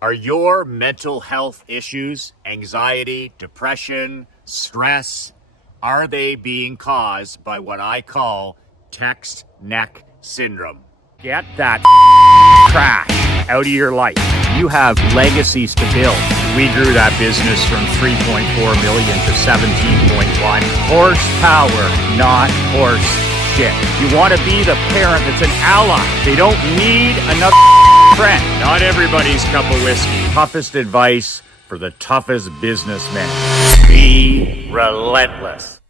Are your mental health issues, anxiety, depression, stress, are they being caused by what I call text neck syndrome? Get that trash out of your life. You have legacies to build. We grew that business from 3.4 million to 17.1. Horsepower, not horse shit. You want to be the parent that's an ally. They don't need another friend. Not everybody's cup of whiskey. Toughest advice for the toughest businessmen. Be relentless.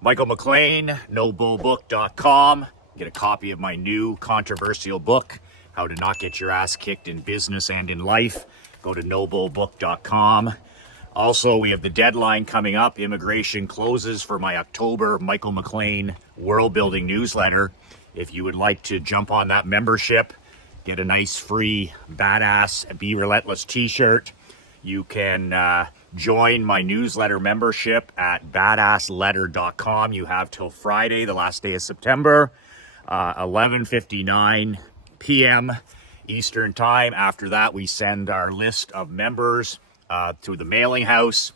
Michael McLean, nobullbook.com. Get a copy of my new controversial book, How to Not Get Your Ass Kicked in Business and in Life. Go to nobullbook.com. Also, we have the deadline coming up. Immigration closes for my October Michael McLean World Building newsletter. If you would like to jump on that membership, get a nice free badass Be Relentless t-shirt, you can join my newsletter membership at badassletter.com. You have till Friday, the last day of September, 11:59 p.m. Eastern time. After that, we send our list of members to the mailing house,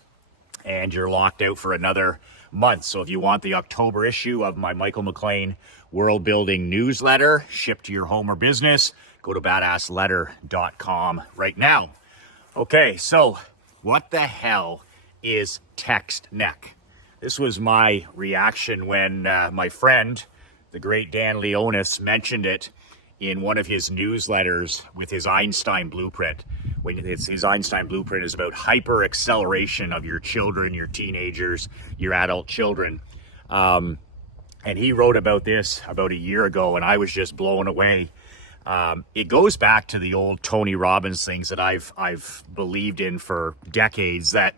and you're locked out for another month. So if you want the October issue of my Michael McLean World Building newsletter shipped to your home or business, go to badassletter.com right now. Okay, so what the hell is text neck? This was my reaction when my friend, the great Dan Leonis, mentioned it in one of his newsletters with his Einstein blueprint. His Einstein blueprint is about hyper acceleration of your children, your teenagers, your adult children. And he wrote about this about a year ago, and I was just blown away. It goes back to the old Tony Robbins things that I've believed in for decades, that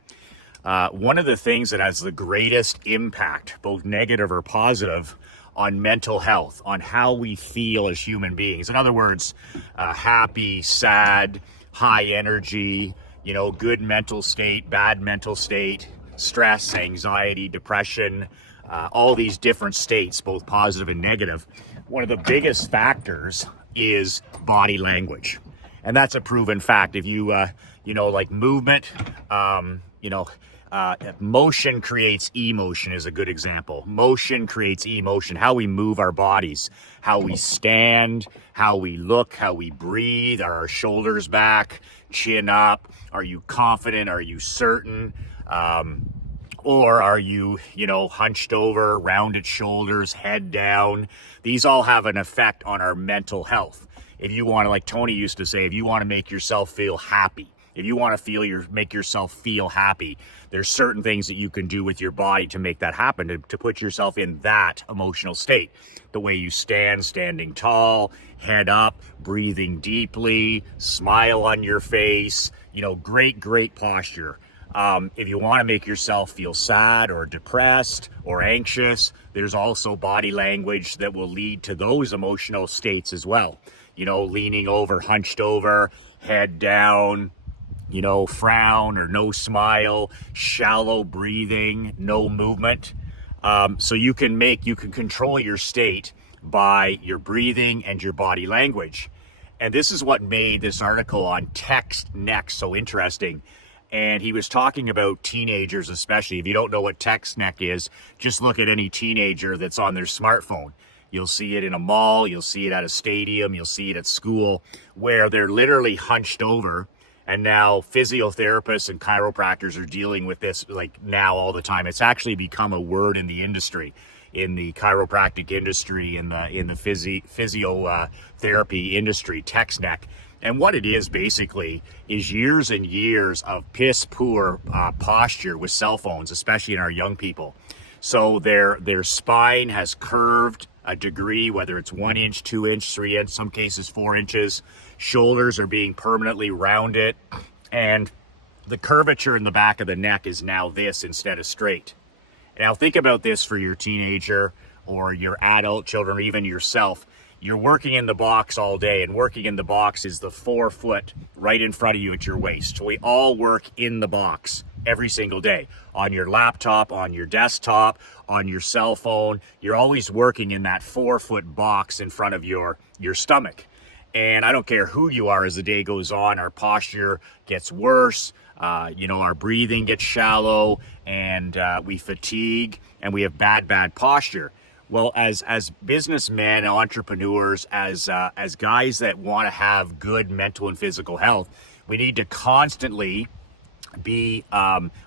one of the things that has the greatest impact, both negative or positive, on mental health, on how we feel as human beings. In other words, happy, sad, high energy, good mental state, bad mental state, stress, anxiety, depression, all these different states, both positive and negative. One of the biggest factors is body language. And that's a proven fact. If you, like movement, motion creates emotion is a good example. Motion creates emotion. How we move our bodies, how we stand, how we look, how we breathe. Are our shoulders back, chin up? Are you confident? Are you certain? Or are you, hunched over, rounded shoulders, head down? These all have an effect on our mental health. If you want to, like Tony used to say, if you want to make yourself feel happy, if you want to make yourself feel happy, there's certain things that you can do with your body to make that happen, to put yourself in that emotional state. The way you stand, standing tall, head up, breathing deeply, smile on your face, great posture. If you want to make yourself feel sad or depressed or anxious, there's also body language that will lead to those emotional states as well. Leaning over, hunched over, head down, frown or no smile, shallow breathing, no movement. So you can control your state by your breathing and your body language. And this is what made this article on text neck so interesting. And he was talking about teenagers, especially. If you don't know what text neck is, just look at any teenager that's on their smartphone. You'll see it in a mall, you'll see it at a stadium, you'll see it at school, where they're literally hunched over. And now physiotherapists and chiropractors are dealing with this now all the time. It's actually become a word in the industry, in the chiropractic industry, in the physiotherapy industry, text neck. And what it is basically is years and years of piss poor posture with cell phones, especially in our young people. So their spine has curved a degree, whether it's 1 inch, 2 inch, 3 inch, some cases 4 inches. Shoulders are being permanently rounded, and the curvature in the back of the neck is now this instead of straight. Now think about this for your teenager or your adult children, or even yourself. You're working in the box all day, and working in the box is the 4 foot right in front of you at your waist. So we all work in the box every single day, on your laptop, on your desktop, on your cell phone. You're always working in that 4 foot box in front of your stomach. And I don't care who you are, as the day goes on, our posture gets worse. Our breathing gets shallow, and we fatigue, and we have bad posture. Well, as businessmen, entrepreneurs, as guys that want to have good mental and physical health, we need to constantly be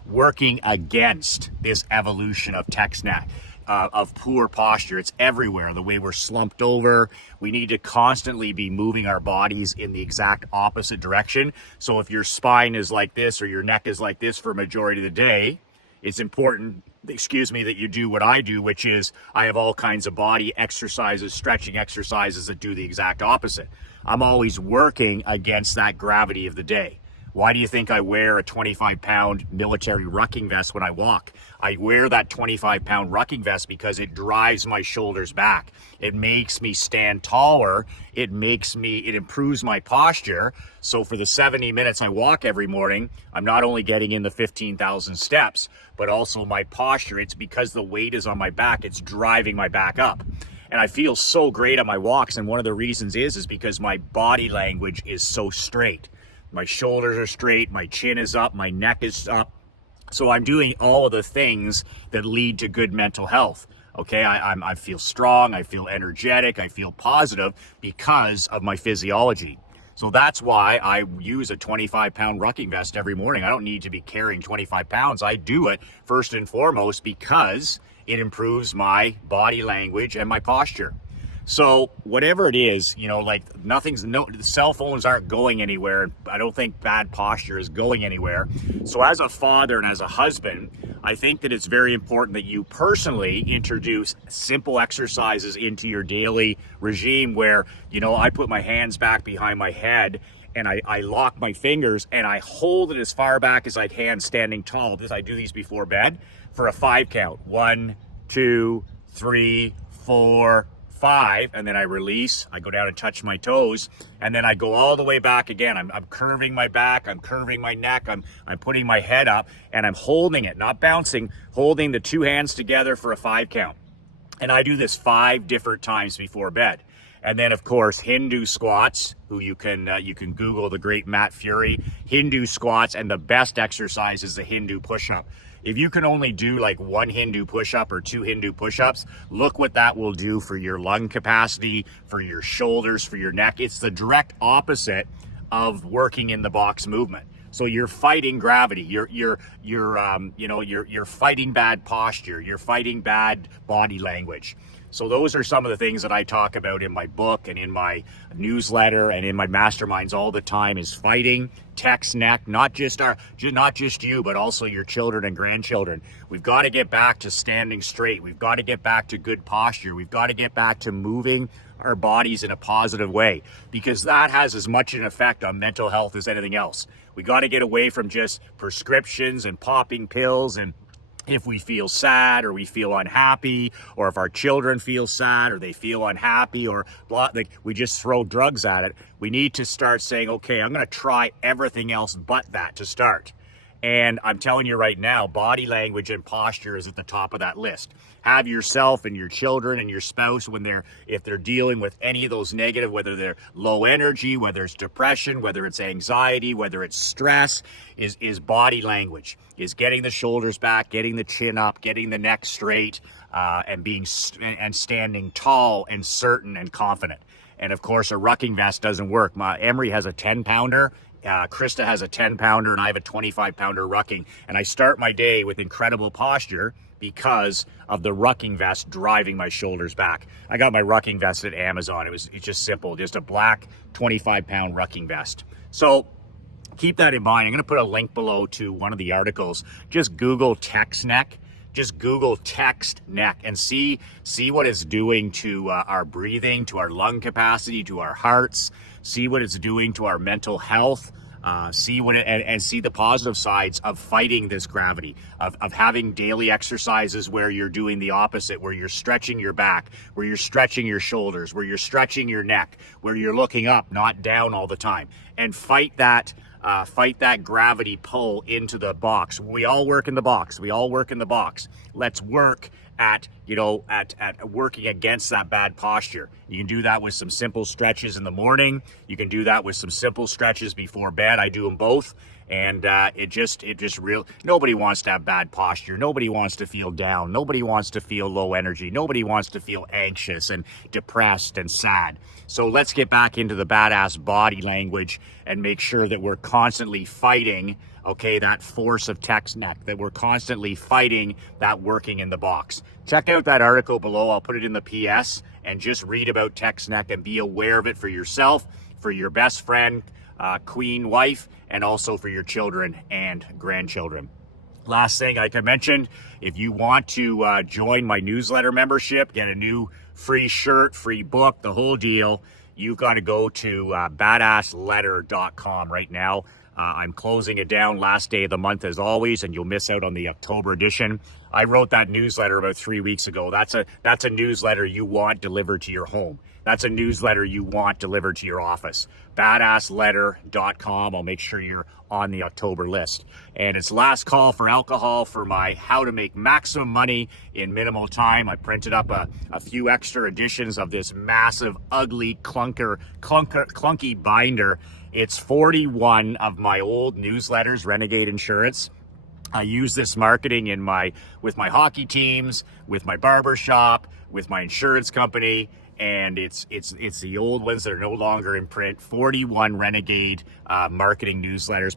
working against this evolution of text neck, of poor posture. It's everywhere. The way we're slumped over. We need to constantly be moving our bodies in the exact opposite direction. So if your spine is like this or your neck is like this for a majority of the day, it's important, that you do what I do, which is I have all kinds of body exercises, stretching exercises that do the exact opposite. I'm always working against that gravity of the day. Why do you think I wear a 25-pound military rucking vest when I walk? I wear that 25-pound rucking vest because it drives my shoulders back. It makes me stand taller. It improves my posture. So for the 70 minutes I walk every morning, I'm not only getting in the 15,000 steps, but also my posture. It's because the weight is on my back. It's driving my back up. And I feel so great on my walks. And one of the reasons is because my body language is so straight. My shoulders are straight, my chin is up, my neck is up. So I'm doing all of the things that lead to good mental health. Okay, I feel strong, I feel energetic, I feel positive because of my physiology. So that's why I use a 25-pound rucking vest every morning. I don't need to be carrying 25 pounds. I do it first and foremost because it improves my body language and my posture. So whatever it is, cell phones aren't going anywhere. I don't think bad posture is going anywhere. So as a father and as a husband, I think that it's very important that you personally introduce simple exercises into your daily regime where, I put my hands back behind my head and I lock my fingers and I hold it as far back as I can standing tall. I do these before bed for a 5 count. 1, 2, 3, 4, 5, and then I release. I go down and touch my toes, and then I go all the way back again. I'm curving my back, I'm curving my neck, I'm putting my head up, and I'm holding it, not bouncing, holding the 2 hands together for a 5 count. And I do this 5 different times before bed. And then, of course, Hindu squats, who you can Google the great Matt Fury. Hindu squats, and the best exercise is the Hindu push-up. If you can only do like 1 Hindu push-up or 2 Hindu push-ups, look what that will do for your lung capacity, for your shoulders, for your neck. It's the direct opposite of working in the box movement. So you're fighting gravity. You're fighting bad posture. You're fighting bad body language. So those are some of the things that I talk about in my book and in my newsletter and in my masterminds all the time is fighting text neck, not just you, but also your children and grandchildren. We've got to get back to standing straight. We've got to get back to good posture. We've got to get back to moving our bodies in a positive way because that has as much an effect on mental health as anything else. We got to get away from just prescriptions and popping pills, and if we feel sad or we feel unhappy, or if our children feel sad or they feel unhappy, or we just throw drugs at it. We need to start saying, okay, I'm going to try everything else but that to start. And I'm telling you right now, body language and posture is at the top of that list. Have yourself and your children and your spouse, if they're dealing with any of those negative, whether they're low energy, whether it's depression, whether it's anxiety, whether it's stress, is body language, is getting the shoulders back, getting the chin up, getting the neck straight, and standing tall and certain and confident. And of course, a rucking vest doesn't work. Emery has a 10-pounder. Krista has a 10-pounder, and I have a 25-pounder rucking. And I start my day with incredible posture because of the rucking vest driving my shoulders back. I got my rucking vest at Amazon. It's just simple, just a black 25-pound rucking vest. So keep that in mind. I'm going to put a link below to one of the articles. Just Google text neck. Just Google text neck and see what it's doing to our breathing, to our lung capacity, to our hearts. See what it's doing to our mental health. See the positive sides of fighting this gravity, of having daily exercises where you're doing the opposite, where you're stretching your back, where you're stretching your shoulders, where you're stretching your neck, where you're looking up, not down all the time, and fight that gravity pull into the box. We all work in the box. Let's work at, at working against that bad posture. You can do that with some simple stretches in the morning. You can do that with some simple stretches before bed. I do them both. And nobody wants to have bad posture. Nobody wants to feel down. Nobody wants to feel low energy. Nobody wants to feel anxious and depressed and sad. So let's get back into the badass body language and make sure that we're constantly fighting, okay, that force of text neck, that we're constantly fighting that working in the box. Check out that article below. I'll put it in the PS, and just read about text neck and be aware of it for yourself, for your best friend, queen wife, and also for your children and grandchildren. Last thing I can mention, if you want to join my newsletter membership, get a new free shirt, free book, the whole deal, you've got to go to badassletter.com right now. I'm closing it down last day of the month as always, and you'll miss out on the October edition. I wrote that newsletter about 3 weeks ago. That's a newsletter you want delivered to your home. That's a newsletter you want delivered to your office. Badassletter.com. I'll make sure you're on the October list. And it's last call for alcohol for my how to make maximum money in minimal time. I printed up a few extra editions of this massive, ugly, clunky binder. It's 41 of my old newsletters, Renegade Insurance. I use this marketing with my hockey teams, with my barber shop, with my insurance company, and it's the old ones that are no longer in print. 41 Renegade marketing newsletters,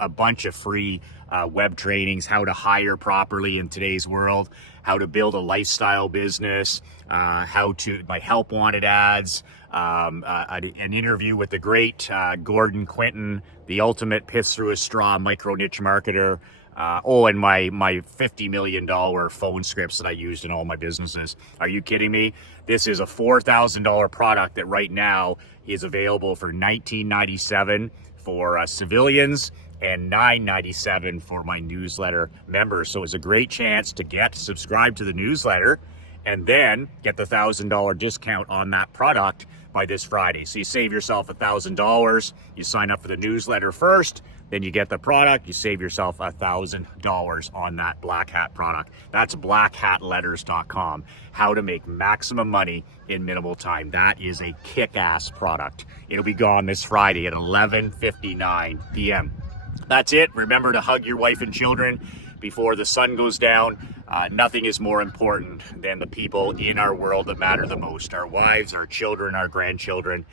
a bunch of free web trainings, how to hire properly in today's world, how to build a lifestyle business, my help wanted ads, an interview with the great Gordon Quinton, the ultimate piss through a straw micro niche marketer. And my $50 million phone scripts that I used in all my businesses. Are you kidding me? This is a $4,000 product that right now is available for $19.97 for civilians and $9.97 for my newsletter members. So it's a great chance to subscribe to the newsletter and then get the $1,000 discount on that product by this Friday. So you save yourself $1,000. You sign up for the newsletter first, then you get the product, you save yourself $1,000 on that Black Hat product. That's blackhatletters.com. How to make maximum money in minimal time. That is a kick-ass product. It'll be gone this Friday at 11:59 p.m. That's it. Remember to hug your wife and children before the sun goes down. Nothing is more important than the people in our world that matter the most. Our wives, our children, our grandchildren.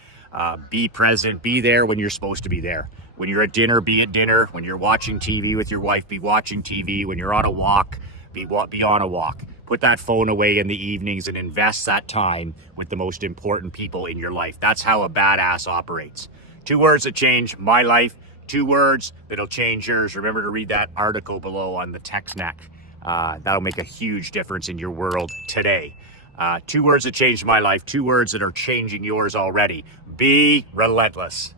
Be present. Be there when you're supposed to be there. When you're at dinner, be at dinner. When you're watching TV with your wife, be watching TV. When you're on a walk, be on a walk. Put that phone away in the evenings and invest that time with the most important people in your life. That's how a badass operates. 2 words that change my life. 2 words that'll change yours. Remember to read that article below on the text neck. That'll make a huge difference in your world today. 2 words that changed my life. 2 words that are changing yours already. Be relentless.